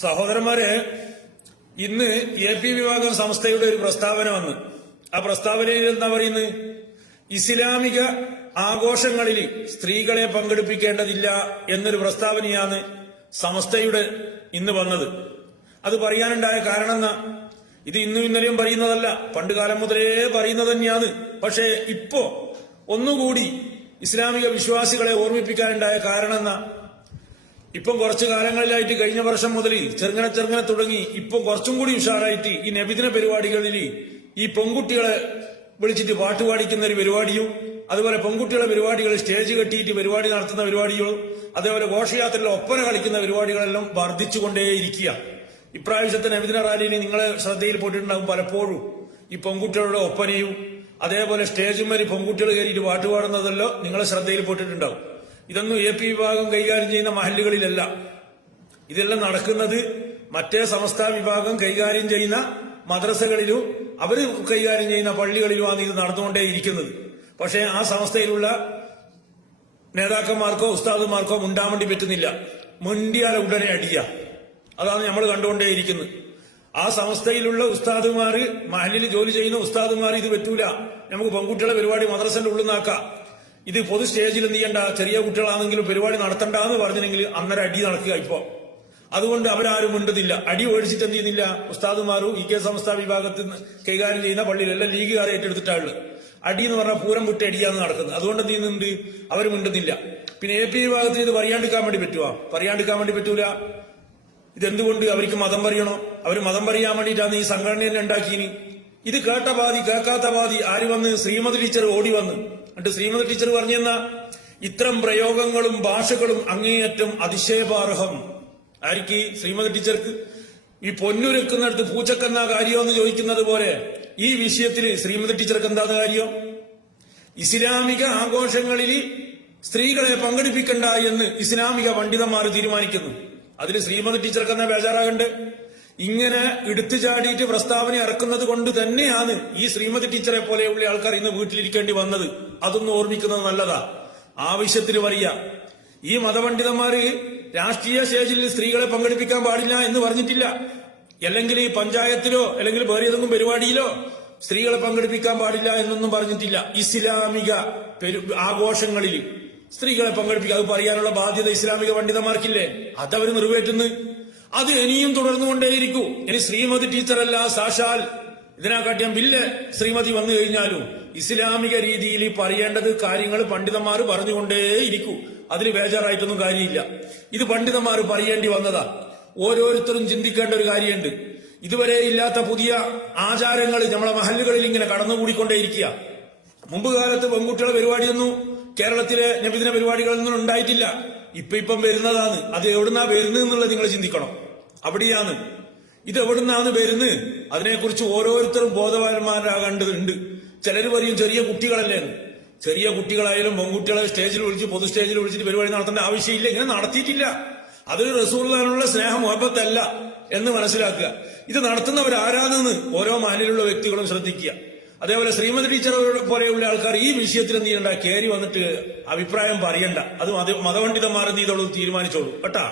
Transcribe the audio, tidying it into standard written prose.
സഹോദരന്മാരെ, ഇന്ന് AP വിഭാഗം സംസ്ഥയുടെ ഒരു പ്രസ്താവന വന്നു. ആ പ്രസ്താവനയിൽ എന്താ പറയുന്നത്? ഇസ്ലാമിക ആഘോഷങ്ങളിൽ സ്ത്രീകളെ പങ്കെടുപ്പിക്കേണ്ടതില്ല എന്നൊരു പ്രസ്താവനയാണ് സംസ്ഥയുടെ ഇന്ന് വന്നത്. അത് പറയാനുണ്ടായ കാരണം എന്നാ? ഇത് ഇന്നും ഇന്നലെയും പറയുന്നതല്ല, പണ്ടുകാലം മുതലേ പറയുന്നത് തന്നെയാണ്. പക്ഷേ ഇപ്പോ ഒന്നുകൂടി ഇസ്ലാമിക വിശ്വാസികളെ ഓർമ്മിപ്പിക്കാനുണ്ടായ കാരണം എന്നാ? ഇപ്പം കുറച്ചു കാലങ്ങളിലായിട്ട് കഴിഞ്ഞ വർഷം മുതൽ ചെറുങ്ങനെ തുടങ്ങി ഇപ്പം കുറച്ചും കൂടി ഉഷാറായിട്ട് ഈ നബിദിന പരിപാടികളിൽ ഈ പെൺകുട്ടികളെ വിളിച്ചിട്ട് പാട്ട് പാടിക്കുന്ന ഒരു പരിപാടിയും, അതുപോലെ പെൺകുട്ടികളെ പരിപാടികൾ സ്റ്റേജ് കെട്ടിയിട്ട് പരിപാടി നടത്തുന്ന പരിപാടികളും, അതേപോലെ ഘോഷയാത്രയിൽ ഒപ്പന കളിക്കുന്ന പരിപാടികളെല്ലാം വർദ്ധിച്ചുകൊണ്ടേയിരിക്കുക. ഇപ്രാവശ്യത്തെ നബിദിന റാലിയിൽ നിങ്ങളെ ശ്രദ്ധയിൽ പോയിട്ടുണ്ടാകും പലപ്പോഴും ഈ പെൺകുട്ടികളുടെ ഒപ്പനയും അതേപോലെ സ്റ്റേജും വരെ പെൺകുട്ടികൾ കയറിയിട്ട് പാട്ട് പാടുന്നതെല്ലാം നിങ്ങളെ ശ്രദ്ധയിൽ പോയിട്ടുണ്ടാവും. ഇതൊന്നും AP വിഭാഗം കൈകാര്യം ചെയ്യുന്ന മഹല്ലുകളിലല്ല. ഇതെല്ലാം നടക്കുന്നത് മറ്റേ സമസ്ത വിഭാഗം കൈകാര്യം ചെയ്യുന്ന മദ്രസകളിലും അവർ കൈകാര്യം ചെയ്യുന്ന പള്ളികളിലുമാണ് ഇത് നടന്നുകൊണ്ടേയിരിക്കുന്നത്. പക്ഷേ ആ സംസ്ഥയിലുള്ള നേതാക്കന്മാർക്കോ ഉസ്താദുമാർക്കോ മുണ്ടാൻ വേണ്ടി പറ്റുന്നില്ല. മുണ്ടിയാൽ ഉടനെ അടിയ. അതാണ് നമ്മൾ കണ്ടുകൊണ്ടേയിരിക്കുന്നത്. ആ സംസ്ഥയിലുള്ള ഉസ്താദുമാർ, മഹല്ലിൽ ജോലി ചെയ്യുന്ന ഉസ്താദുമാർ ഇത് പറ്റൂല, നമുക്ക് പെൺകുട്ടികളെ പരിപാടി മദ്രസന്റെ ഉള്ളിൽ നിന്നാക്കാം, ഇത് പൊതു സ്റ്റേജിൽ എന്ത് ചെയ്യണ്ട, ചെറിയ കുട്ടികളാണെങ്കിലും പരിപാടി നടത്തണ്ട എന്ന് പറഞ്ഞെങ്കിൽ അന്നേരം അടി നടക്കുക. ഇപ്പോ അതുകൊണ്ട് അവരാരും മിണ്ടുന്നില്ല. അടി ഓടിച്ചിട്ട് എന്ത് ചെയ്യുന്നില്ല, ഉസ്താദുമാരും EK സംസ്ഥാ വിഭാഗത്തിൽ നിന്ന് കൈകാര്യം ചെയ്യുന്ന പള്ളിയിലെല്ലാം ലീഗുകാരെ ഏറ്റെടുത്തിട്ടാണ് അടി എന്ന് പറഞ്ഞാൽ പൂരം വിട്ട് അടിയാന്ന് നടക്കുന്നത്. അതുകൊണ്ട് എന്ത് ചെയ്യുന്നുണ്ട്, അവർ മിണ്ടുന്നില്ല. പിന്നെ AP വിഭാഗത്തിന് ഇത് പറയാണ്ടിരിക്കാൻ വേണ്ടി പറ്റുവാ? പറയാണ്ടിരിക്കാൻ വേണ്ടി പറ്റൂല. ഇതെന്തുകൊണ്ട്? അവർക്ക് മതം പറയണോ? അവർ മതം പറയാൻ വേണ്ടിയിട്ടാണ് ഈ സംഘടനയെല്ലാം ഉണ്ടാക്കിയിനി. ഇത് കേട്ട പാതി കേൾക്കാത്ത പാതി ആര് വന്ന്, ശ്രീമതി ടീച്ചർ ഓടി വന്ന്. എന്നിട്ട് ശ്രീമതി ടീച്ചർ പറഞ്ഞെന്ന ഇത്തരം പ്രയോഗങ്ങളും ഭാഷകളും അങ്ങേയറ്റം അതിശയപാർഹം. ആർക്ക്? ശ്രീമതി ടീച്ചർക്ക്. ഈ പൊന്നുരക്കുന്നിടത്ത് പൂച്ചക്കെന്ന കാര്യമെന്ന് ചോദിക്കുന്നത് പോലെ ഈ വിഷയത്തിൽ ശ്രീമതി ടീച്ചർക്ക് എന്താ കാര്യം? ഇസ്ലാമിക ആഘോഷങ്ങളിൽ സ്ത്രീകളെ പങ്കെടുപ്പിക്കണ്ട എന്ന് ഇസ്ലാമിക പണ്ഡിതന്മാർ തീരുമാനിക്കുന്നു. അതിൽ ശ്രീമതി ടീച്ചർക്ക് എന്നാ ബേജാറാകണ്ട്? ഇങ്ങനെ എടുത്തു ചാടിയിട്ട് പ്രസ്താവന ഇറക്കുന്നത് കൊണ്ട് തന്നെയാണ് ഈ ശ്രീമതി ടീച്ചറെ പോലെയുള്ള ആൾക്കാർ ഇന്ന് വീട്ടിലിരിക്കേണ്ടി വന്നത്. അതൊന്നും ഓർമ്മിക്കുന്നത് നല്ലതാ. ആവശ്യത്തിന് പറയാ. ഈ മതപണ്ഡിതന്മാര് രാഷ്ട്രീയ സ്റ്റേജിൽ സ്ത്രീകളെ പങ്കെടുപ്പിക്കാൻ പാടില്ല എന്ന് പറഞ്ഞിട്ടില്ല. അല്ലെങ്കിൽ പഞ്ചായത്തിലോ അല്ലെങ്കിൽ വേറെ ഏതെങ്കിലും പരിപാടിയിലോ സ്ത്രീകളെ പങ്കെടുപ്പിക്കാൻ പാടില്ല എന്നൊന്നും പറഞ്ഞിട്ടില്ല. ഇസ്ലാമിക ആഘോഷങ്ങളിൽ സ്ത്രീകളെ പങ്കെടുപ്പിക്കുക, അത് പറയാനുള്ള ബാധ്യത ഇസ്ലാമിക പണ്ഡിതന്മാർക്കില്ലേ? അതവർ നിറവേറ്റുന്നു. അത് ഇനിയും തുടർന്നുകൊണ്ടേയിരിക്കൂ. ഇനി ശ്രീമതി ടീച്ചറല്ല, സാക്ഷാൽ ഇതിനെക്കാട്ടിയും ബില്ല് ശ്രീമതി വന്നു കഴിഞ്ഞാലും ഇസ്ലാമിക രീതിയിൽ പറയേണ്ടത് കാര്യങ്ങൾ പണ്ഡിതന്മാർ പറഞ്ഞുകൊണ്ടേയിരിക്കൂ. അതിൽ ബേജാറായിട്ടൊന്നും കാര്യമില്ല. ഇത് പണ്ഡിതന്മാർ പറയേണ്ടി വന്നതാ. ഓരോരുത്തരും ചിന്തിക്കേണ്ട ഒരു കാര്യമുണ്ട്. ഇതുവരെ ഇല്ലാത്ത പുതിയ ആചാരങ്ങൾ നമ്മളെ മഹല്ലുകളിൽ ഇങ്ങനെ കടന്നുകൂടിക്കൊണ്ടേയിരിക്കുക. മുമ്പ് കാലത്ത് പെൺകുട്ടികളുടെ പരിപാടിയൊന്നും കേരളത്തിലെ നബിദിന പരിപാടികളൊന്നും ഉണ്ടായിട്ടില്ല. ഇപ്പം വരുന്നതാണ്. അത് എവിടുന്നാ വരുന്നത് എന്നുള്ളത് നിങ്ങൾ ചിന്തിക്കണം. അവിടെയാണ് ഇത് എവിടുന്നാണ് വരുന്നത്. അതിനെക്കുറിച്ച് ഓരോരുത്തരും ബോധവാന്മാരാകേണ്ടതുണ്ട്. ചിലർ പറയും ചെറിയ കുട്ടികളല്ലേ. ചെറിയ കുട്ടികളായാലും പെൺകുട്ടികളെ സ്റ്റേജിൽ വിളിച്ച് പൊതു സ്റ്റേജിൽ വിളിച്ചിട്ട് പരിപാടി നടത്തേണ്ട ആവശ്യമില്ല. ഇങ്ങനെ നടത്തിയിട്ടില്ല. അതൊരു റസൂലുള്ളാഹിനുള്ള സ്നേഹ മുഹബത്തല്ല എന്ന് മനസ്സിലാക്കുക. ഇത് നടത്തുന്നവരാരാണെന്ന് ഓരോ മഹല്ലിലുള്ള വ്യക്തികളും ശ്രദ്ധിക്കുക. അതേപോലെ ശ്രീമതി ടീച്ചർ പോലെയുള്ള ആൾക്കാർ ഈ വിഷയത്തിൽ എന്ത് ചെയ്യണ്ട, കയറി വന്നിട്ട് അഭിപ്രായം പറയണ്ട. അത് മതപണ്ഡിതന്മാരെന്ത് ചെയ്തോളൂ, തീരുമാനിച്ചോളൂ കേട്ടാ.